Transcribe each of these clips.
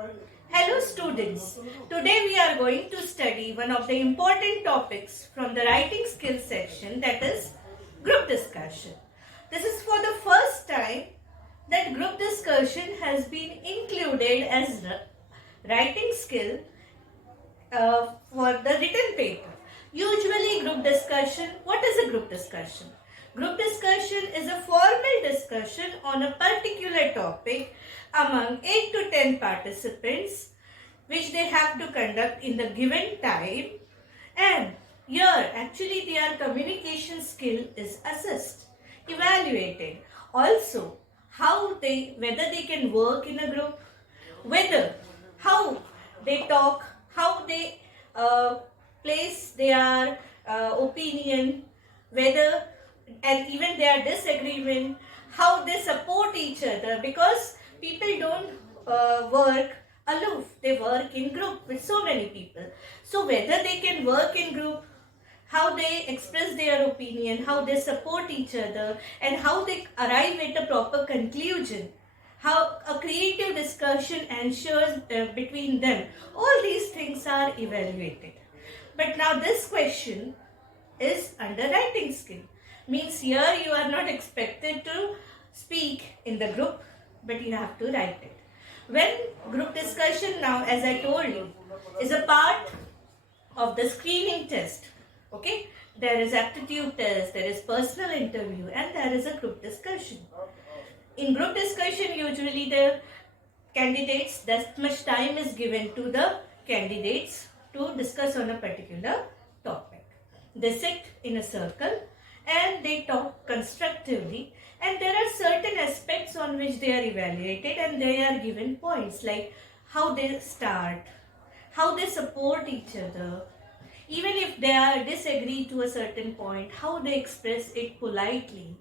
Hello students, today we are going to study one of the important topics from the writing skills section, that is group discussion. This is for the first time that group discussion has been included as writing skill for the written paper. Usually what is a group discussion? Group discussion is a formal discussion on a particular topic among 8 to 10 participants which they have to conduct in the given time, and here actually their communication skill is assessed, evaluated. Also, whether they can work in a group, how they talk, how they place their opinion, whether and even their disagreement, how they support each other, because people don't work aloof, they work in group with so many people. So whether they can work in group, how they express their opinion, how they support each other, and how they arrive at a proper conclusion, how a creative discussion ensures between them, all these things are evaluated. But now this question is under writing skill. Means here you are not expected to speak in the group, but you have to write it. When group discussion now, as I told you, is a part of the screening test. Okay, there is aptitude test, there is personal interview, and there is a group discussion. In group discussion, usually the candidates, that much time is given to the candidates to discuss on a particular topic. They sit in a circle and they talk constructively, and there are certain aspects on which they are evaluated and they are given points like how they start, how they support each other, even if they are disagree to a certain point, how they express it politely,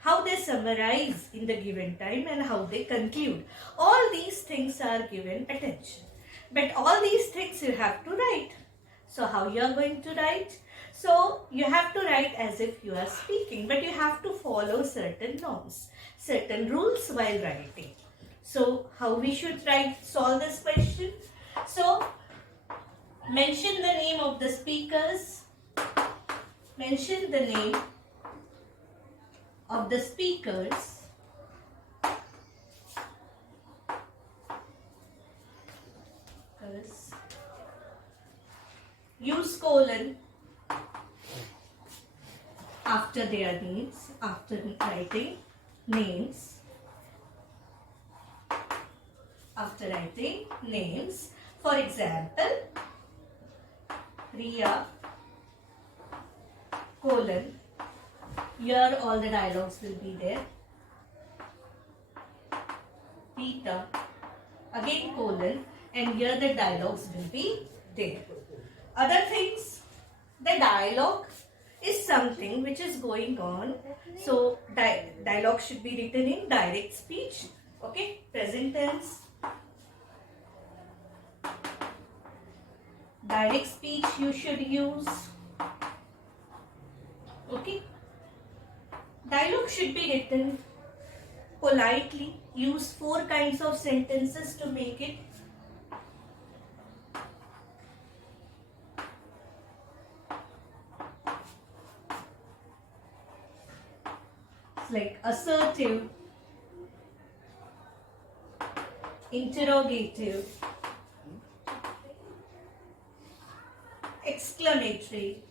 how they summarize in the given time, and how they conclude. All these things are given attention. But all these things you have to write. So how you are going to write? So you have to write as if you are speaking, but you have to follow certain norms, certain rules while writing. So how we should solve this question? So mention the name of the speakers. Mention the name of the speakers. Use colon after their names, after writing names. After writing names, for example, Riya, colon, here all the dialogues will be there. Peter, again colon, and here the dialogues will be there. Other things, the dialogue is something which is going on. So dialogue should be written in direct speech. Okay, present tense. Direct speech you should use. Okay. Dialogue should be written politely. Use 4 kinds of sentences to make it. Like assertive, interrogative, exclamatory,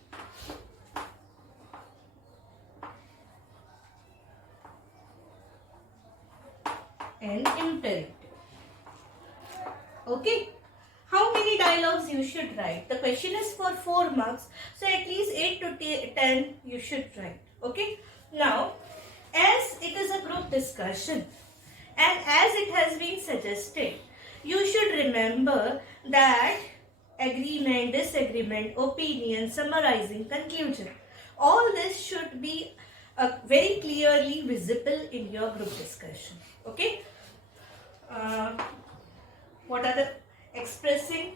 and imperative. Okay. How many dialogues you should write? The question is for 4 marks. So at least 8 to 10 you should write. Okay. Now, as it is a group discussion and as it has been suggested, you should remember that agreement, disagreement, opinion, summarizing, conclusion, all this should be very clearly visible in your group discussion. Okay. What are the expressing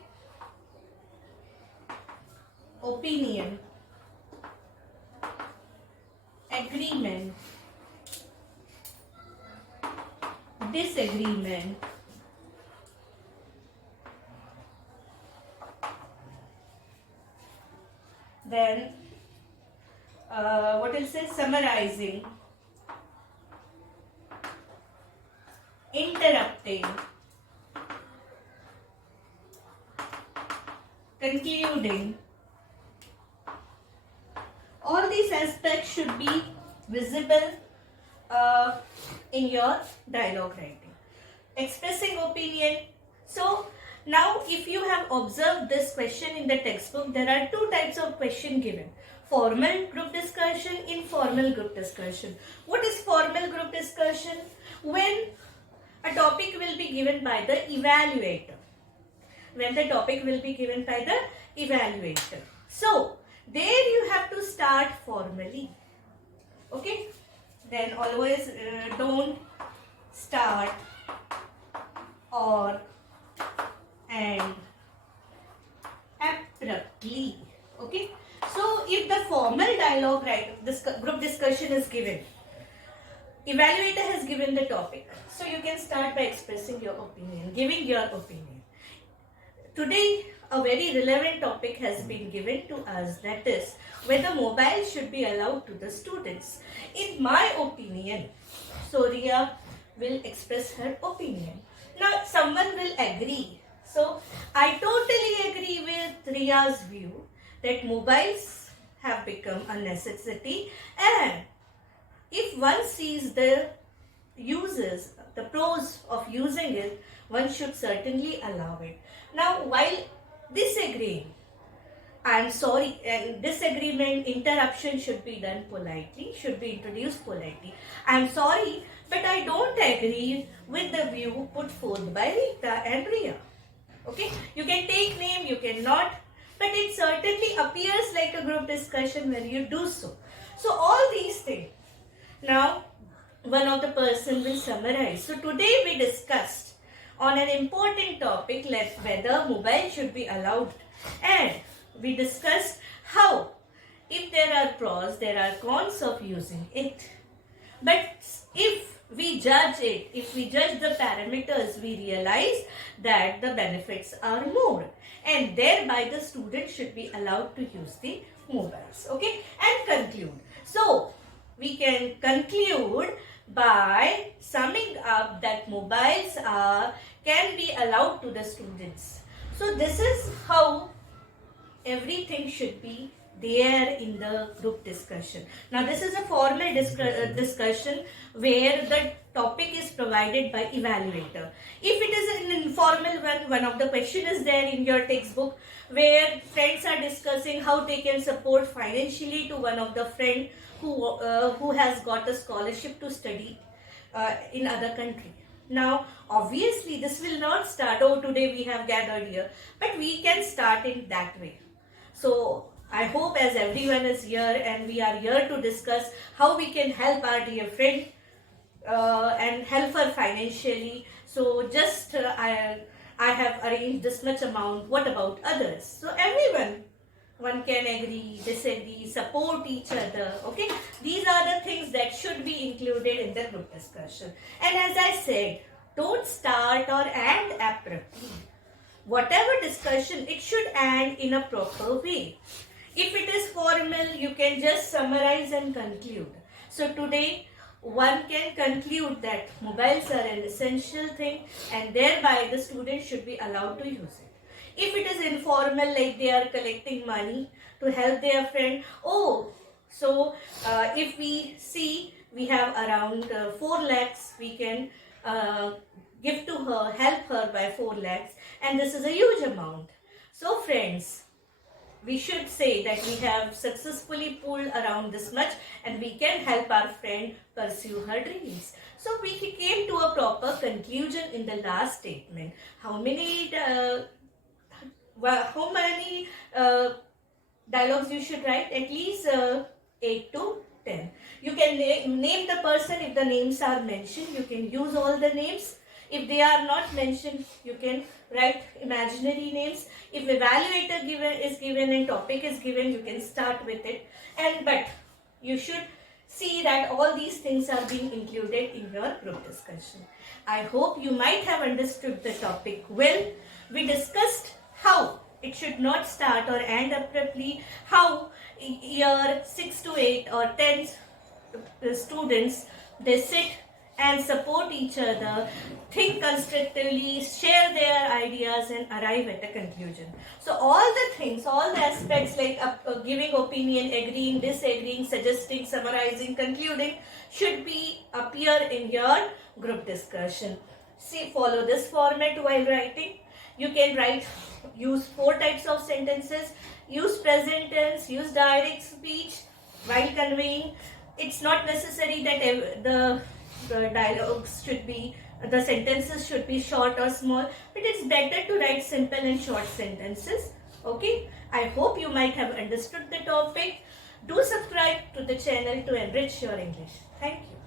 opinion, agreement, disagreement, Then what is it? Summarizing, interrupting, concluding. All these aspects should be visible in your dialogue writing. Expressing opinion. So now if you have observed this question in the textbook, there are two types of question given. Formal group discussion, informal group discussion. What is formal group discussion? When a topic will be given by the evaluator. When the topic will be given by the evaluator. So there you have to start formally. Okay? Then always don't start or and abruptly. Okay? So if the formal dialogue, right, this group discussion is given, evaluator has given the topic. So you can start by expressing your opinion, giving your opinion. Today, a very relevant topic has been given to us, that is whether mobile should be allowed to the students. In my opinion, so Ria will express her opinion. Now, someone will agree. So, I totally agree with Ria's view that mobiles have become a necessity, and if one sees the uses, the pros of using it, one should certainly allow it. Now, while disagreeing, I am sorry, and disagreement, interruption should be done politely, should be introduced politely. I am sorry, but I don't agree with the view put forth by Rita and Ria. Okay, you can take name, you cannot, but it certainly appears like a group discussion when you do so. So all these things. Now, one of the person will summarize. So today we discussed on an important topic, like whether mobile should be allowed, and we discussed how, if there are pros, there are cons of using it. But if we judge it, if we judge the parameters, we realize that the benefits are more, and thereby the student should be allowed to use the mobiles. Okay, and conclude. So we can conclude by summing up that mobiles can be allowed to the students. So this is how everything should be there in the group discussion. Now this is a formal discussion where the topic is provided by evaluator. If it is an informal one of the question is there in your textbook where friends are discussing how they can support financially to one of the friend who has got a scholarship to study in other country. Now, obviously, this will not start, oh, today we have gathered here, but we can start in that way. So, I hope as everyone is here and we are here to discuss how we can help our dear friend and help her financially. So, just I have arranged this much amount. What about others? So, everyone. One can agree, disagree, support each other. Okay, these are the things that should be included in the group discussion. And as I said, don't start or end abruptly. Whatever discussion, it should end in a proper way. If it is formal, you can just summarize and conclude. So today, one can conclude that mobiles are an essential thing, and thereby the student should be allowed to use it. If it is informal, like they are collecting money to help their friend, if we see we have around 4 lakhs, we can give to her, help her by 4 lakhs, and this is a huge amount. So friends, we should say that we have successfully pulled around this much and we can help our friend pursue her dreams. So we came to a proper conclusion in the last statement. How many dialogues you should write? At least 8 to 10. You can name the person. If the names are mentioned, you can use all the names. If they are not mentioned, you can write imaginary names. If evaluator is given and topic is given, you can start with it. But you should see that all these things are being included in your group discussion. I hope you might have understood the topic well. We discussed how It should not start or end abruptly. How year 6 to 8 or 10 students, they sit and support each other, think constructively, share their ideas and arrive at a conclusion. So all the things, all the aspects like giving opinion, agreeing, disagreeing, suggesting, summarizing, concluding should be appear in your group discussion. See, follow this format while writing. You can write, use 4 types of sentences, use present tense, use direct speech while conveying. It's not necessary that the dialogues should be, the sentences should be short or small, but it's better to write simple and short sentences. Okay, I hope you might have understood the topic. Do subscribe to the channel to enrich your English. Thank you.